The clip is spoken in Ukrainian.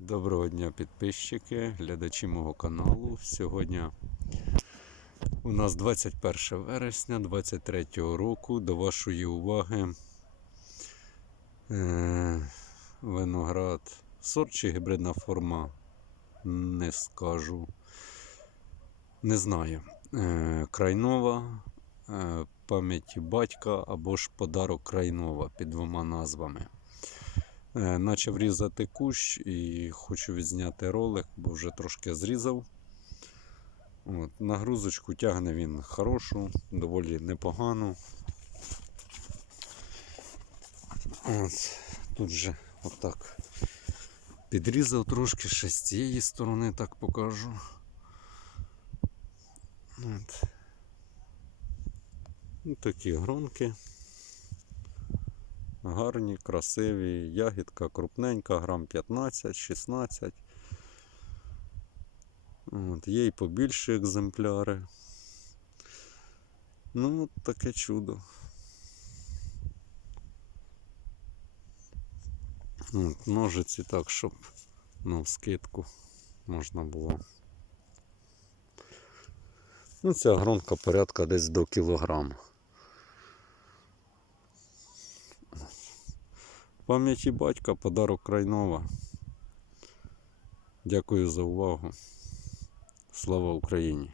Доброго дня, підписчики, глядачі мого каналу. Сьогодні у нас 21 вересня 23 року. До вашої уваги е, виноград сорт чи гібридна форма. Не скажу. Не знаю. Е, Крайнова, е, пам'яті батька або ж подарок Крайнова під двома назвами. Е, Начав різати кущ і хочу відзняти ролик, бо вже трошки зрізав. От, нагрузочку тягне він хорошу, доволі непогану. От, тут же отак підрізав трошки, ще з цієї сторони так покажу. От. Ну, Такі гронки. Гарні, красиві, ягідка крупненька, грам 15-16. От, є і побільші екземпляри. Ну, от таке чудо. От, ножиці так, щоб на вскидку можна було. Ну, ця гронка порядка десь до кілограма. Пам'яті батька, подарок Крайнова. Дякую за увагу. Слава Україні!